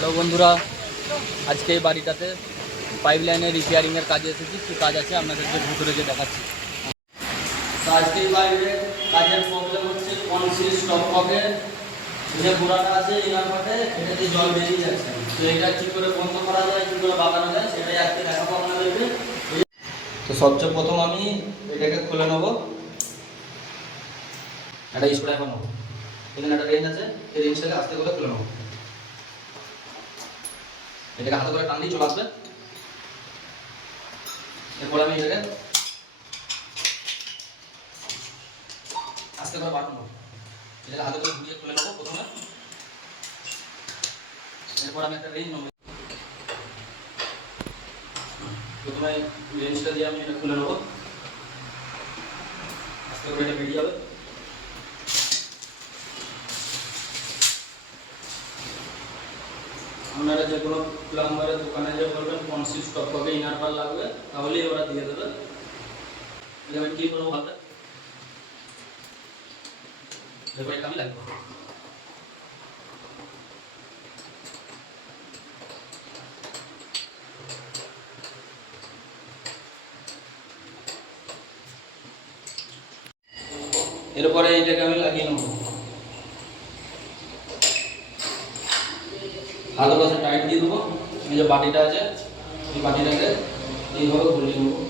Hello বন্ধুরা, আজকে এই বাড়িটাতে পাইপ লাইনের রিপেয়ারিংয়ের কাজে এসেছি। কী কাজ আছে আপনাদেরকে ভিতরে যে দেখাচ্ছি। তো আজকে এই বাড়িতে কাজের প্রবলেম হচ্ছে কনসিল স্টপ কপে যে গোড়াটা আছে ইনার পাটে এটাতে জল বেরিয়ে যাচ্ছে। তো এটা কী করে বন্ধ করা যায়, কী করে বাগানো যায় সেটাই আজকে দেখাবো আপনাদেরকে। তো সবচেয়ে প্রথম আমি এটাকে খুলে নেবো, একটা স্ক্রুড্রাইভার নেবো। এখানে একটা রেঞ্জ আছে, এই রেঞ্জটাকে আস্তে করে খুলে নেবো। এটাকে হাতে করে টান দিয়ে চলে আসবে। এরপর আমি এটাকে আস্তে করে বাটন নেবো, এটাকে হাতে করে ঘুরিয়ে খুলে নেবো প্রথমে। এরপর আমি একটা রেঞ্জ নেবো, প্রথমে রেঞ্জটা দিয়ে আমি এটা খুলে নেবো, আস্তে করে এটা বেরিয়ে যাবে। আপনারা যে কোনো প্লাম্বারের দোকানে যে বলবেন কনসিল স্টপ কপে ইনার পাল লাগবে, তাহলেই ওরা দিয়ে দেবে। আমি কি করবো ভাবতে এরপর এটা আমি লাগবো। এরপরে এটাকে আমি লাগিয়ে নেবো, হাতের কাছে টাইট দিয়ে দেবো। এই যে বাটিটা আছে এই বাটিটাকে এইভাবে ঘুরিয়ে নেবো।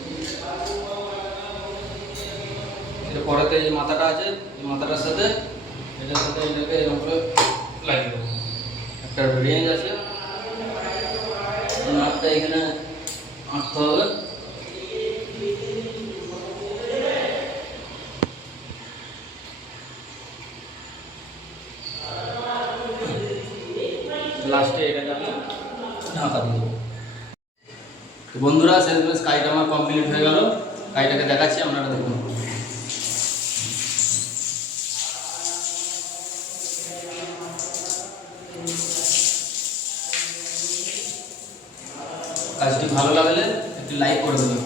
এরপরেতে যে মাথাটা আছে এই মাথাটার সাথে এটার সাথে এটাকে এরকম করে লাগিয়ে দেবো। একটা রেঞ্জ আছে, নাটটা এখানে আঁটতে হবে। লাস্টে এটাকে আমি ঢাকা দিয়ে দেবো। বন্ধুরা, শেষমেশ কাজটা আমার কমপ্লিট হয়ে গেল। কাজটাকে দেখাচ্ছি, আপনারা দেখুন। কাজটি ভালো লাগলে একটি লাইক করে দেবেন।